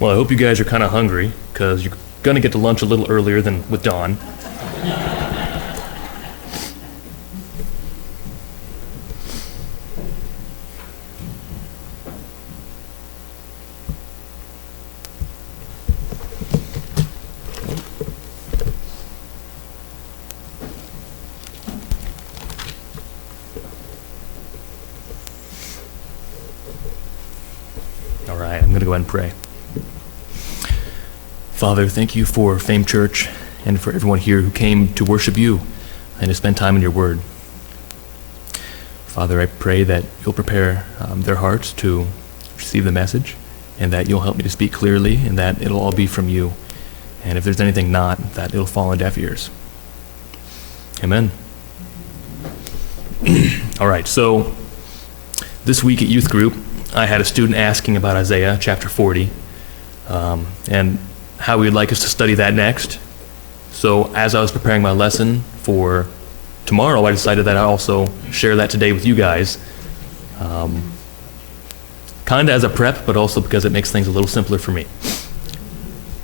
Well, I hope you guys are kind of hungry, because you're going to get to lunch a little earlier than with Dawn. All right, I'm going to go ahead and pray. Father, thank you for Fame Church and for everyone here who came to worship you and to spend time in your word. Father, I pray that you'll prepare their hearts to receive the message, and that you'll help me to speak clearly, and that it'll all be from you. And if there's anything not, that it'll fall on deaf ears. Amen. All right, so this week at youth group, I had a student asking about Isaiah chapter 40, and how we would like us to study that next. So as I was preparing my lesson for tomorrow, I decided that I'd also share that today with you guys. Kind of as a prep, but also because it makes things a little simpler for me.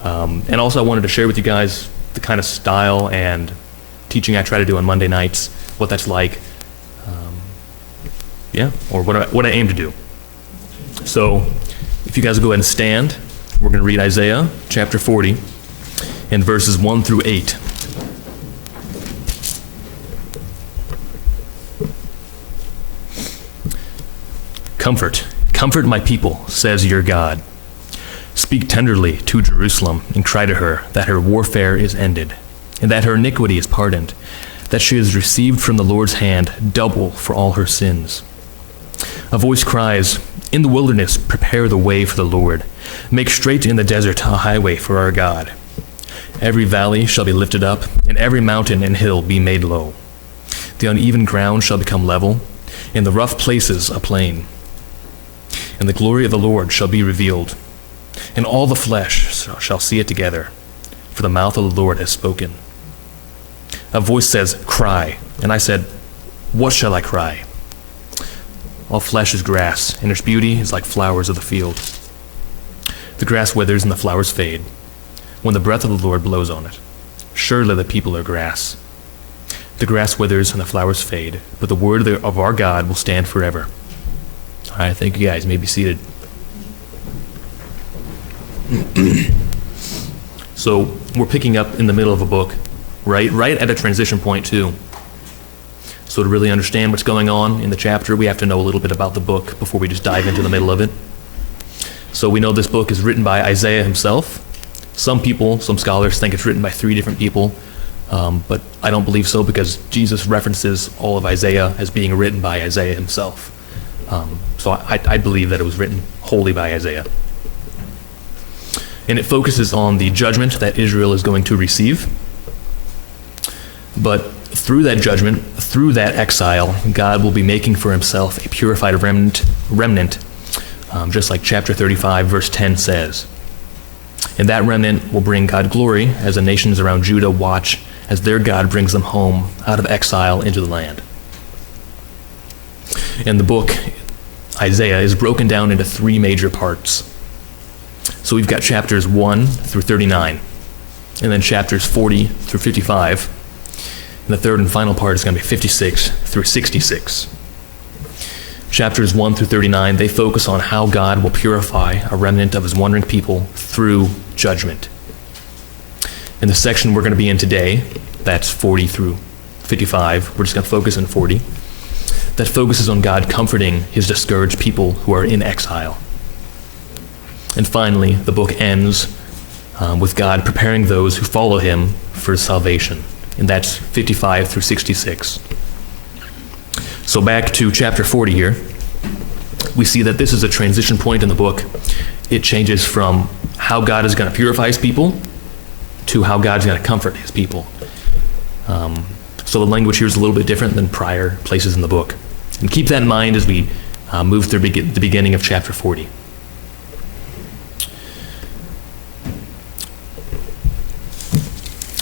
And also I wanted to share with you guys the kind of style and teaching I try to do on Monday nights, what that's like, or what I aim to do. So if you guys will go ahead and stand, we're going to read Isaiah chapter 40 and verses 1 through 8. Comfort my people, says your God. Speak tenderly to Jerusalem and cry to her that her warfare is ended, and that her iniquity is pardoned, that she has received from the Lord's hand double for all her sins. A voice cries, "In the wilderness prepare the way for the Lord. Make straight in the desert a highway for our God. Every valley shall be lifted up, and every mountain and hill be made low. The uneven ground shall become level, and the rough places a plain. And the glory of the Lord shall be revealed, and all the flesh shall see it together, for the mouth of the Lord has spoken." A voice says, "Cry." And I said, "What shall I cry?" All flesh is grass, and its beauty is like flowers of the field. The grass withers and the flowers fade, when the breath of the Lord blows on it. Surely the people are grass. The grass withers and the flowers fade, but the word of our God will stand forever. All right, thank you guys. You may be seated. So we're picking up in the middle of a book, right at a transition point too. So to really understand what's going on in the chapter, we have to know a little bit about the book before we just dive into the middle of it. So we know this book is written by Isaiah himself. Some scholars think it's written by 3 different people, but I don't believe so, because Jesus references all of Isaiah as being written by Isaiah himself. So I believe that it was written wholly by Isaiah. And it focuses on the judgment that Israel is going to receive. But through that judgment, through that exile, God will be making for himself a purified remnant, just like chapter 35, verse 10 says. And that remnant will bring God glory as the nations around Judah watch as their God brings them home out of exile into the land. And the book, Isaiah, is broken down into 3 major parts. So we've got chapters 1 through 39, and then chapters 40 through 55. And the third and final part is going to be 56 through 66. Chapters 1 through 39, they focus on how God will purify a remnant of his wandering people through judgment. In the section we're going to be in today, that's 40 through 55, we're just going to focus on 40, that focuses on God comforting his discouraged people who are in exile. And finally, the book ends with God preparing those who follow him for salvation. And that's 55 through 66. So back to chapter 40 here. We see that this is a transition point in the book. It changes from how God is going to purify his people to how God's going to comfort his people. So the language here is a little bit different than prior places in the book. And keep that in mind as we move through the beginning of chapter 40.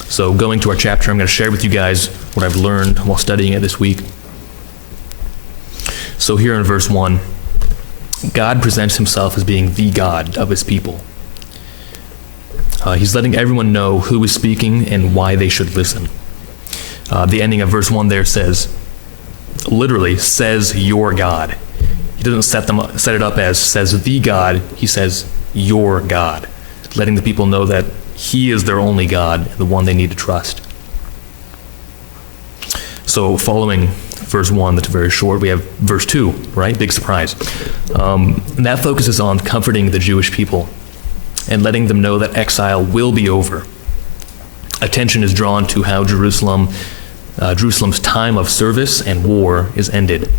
So going to our chapter, I'm going to share with you guys what I've learned while studying it this week. So here in verse 1, God presents himself as being the God of his people. He's letting everyone know who is speaking and why they should listen. The ending of verse 1 there says, literally, says your God. He doesn't set it up as says the God. He says your God, letting the people know that he is their only God, the one they need to trust. So following verse 1, that's very short, we have verse 2, right? Big surprise. And that focuses on comforting the Jewish people and letting them know that exile will be over. Attention is drawn to how Jerusalem's time of service and war is ended,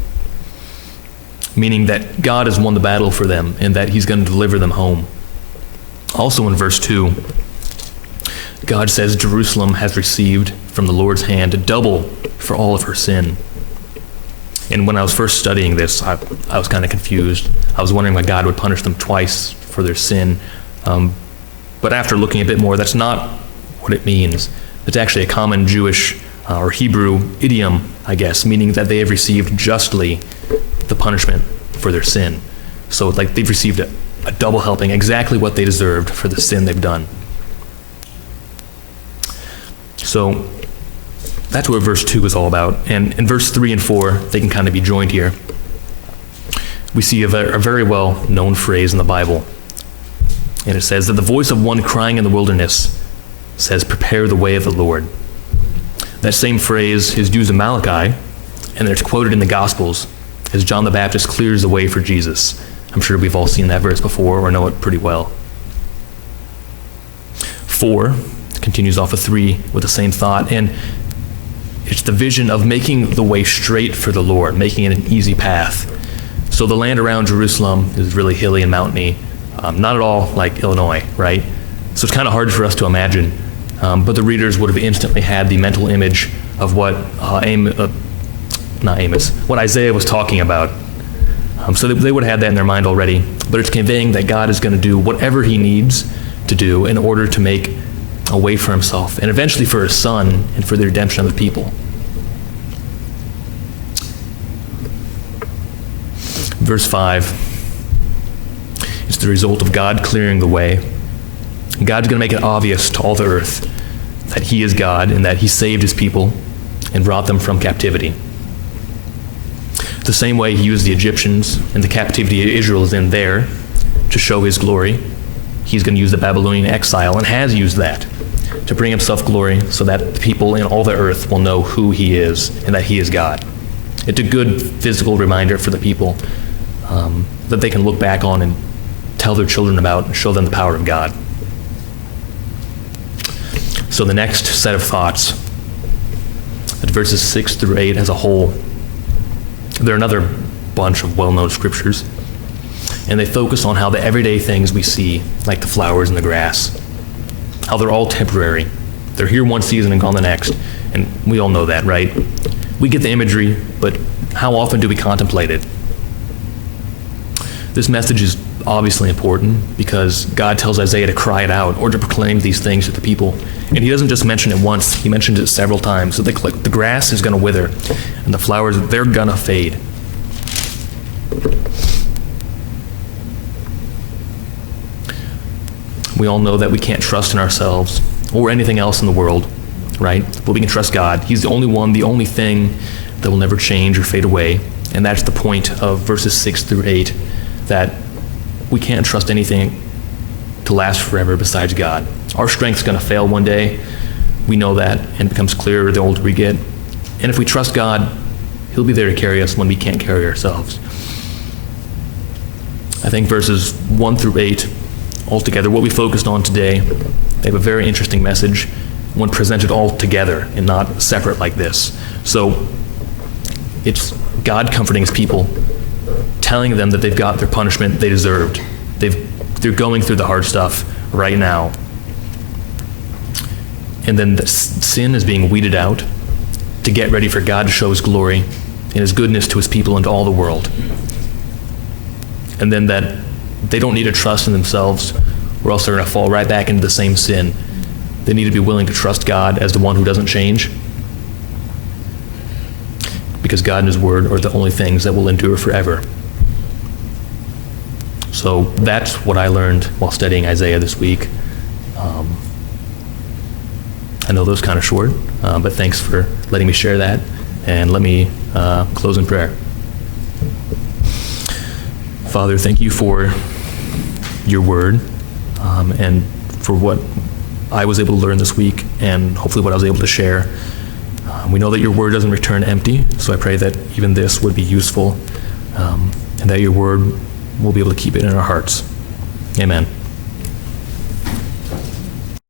meaning that God has won the battle for them and that he's going to deliver them home. Also in verse 2, God says Jerusalem has received from the Lord's hand double for all of her sin. And when I was first studying this, I was kind of confused. I was wondering why God would punish them twice for their sin. But after looking a bit more, that's not what it means. It's actually a common Jewish or Hebrew idiom, I guess, meaning that they have received justly the punishment for their sin. So like they've received a double helping, exactly what they deserved for the sin they've done. So that's what verse 2 is all about. And in verse 3 and 4, they can kind of be joined here. We see a very well-known phrase in the Bible. And it says that the voice of one crying in the wilderness says, prepare the way of the Lord. That same phrase is used in Malachi, and it's quoted in the Gospels as John the Baptist clears the way for Jesus. I'm sure we've all seen that verse before or know it pretty well. 4 continues off of 3 with the same thought, and it's the vision of making the way straight for the Lord, making it an easy path. So the land around Jerusalem is really hilly and mountainy, not at all like Illinois, right? So it's kind of hard for us to imagine, but the readers would have instantly had the mental image of what what Isaiah was talking about. So they would have had that in their mind already, but it's conveying that God is going to do whatever he needs to do in order to make a way for himself, and eventually for his son, and for the redemption of the people. Verse 5, it's the result of God clearing the way. God's going to make it obvious to all the earth that he is God and that he saved his people and brought them from captivity. The same way he used the Egyptians and the captivity Israel is in there to show his glory, he's going to use the Babylonian exile, and has used that to bring himself glory so that the people in all the earth will know who he is and that he is God. It's a good physical reminder for the people that they can look back on and tell their children about and show them the power of God. So the next set of thoughts, at verses 6 through 8 as a whole, they're another bunch of well-known scriptures, and they focus on how the everyday things we see, like the flowers and the grass, how they're all temporary. They're here one season and gone the next, and we all know that, right? We get the imagery, but how often do we contemplate it? This message is obviously important because God tells Isaiah to cry it out or to proclaim these things to the people. And he doesn't just mention it once, he mentions it several times. So the grass is going to wither, and the flowers, they're going to fade. We all know that we can't trust in ourselves or anything else in the world, right? But we can trust God. He's the only one, the only thing that will never change or fade away. And that's the point of verses 6 through 8, that we can't trust anything to last forever besides God. Our strength's going to fail one day. We know that, and it becomes clearer the older we get. And if we trust God, he'll be there to carry us when we can't carry ourselves. I think verses 1 through 8, altogether, what we focused on today, they have a very interesting message when presented all together and not separate like this. So it's God comforting his people, telling them that they've got their punishment they deserved. They're going through the hard stuff right now. And then the sin is being weeded out to get ready for God to show his glory and his goodness to his people and to all the world. And then that they don't need to trust in themselves, or else they're going to fall right back into the same sin. They need to be willing to trust God as the one who doesn't change, because God and his word are the only things that will endure forever. So that's what I learned while studying Isaiah this week. I know those kind of short, but thanks for letting me share that. And let me close in prayer. Father, thank you for your word and for what I was able to learn this week and hopefully what I was able to share. We know that your word doesn't return empty, so I pray that even this would be useful and that your word will be able to keep it in our hearts. Amen.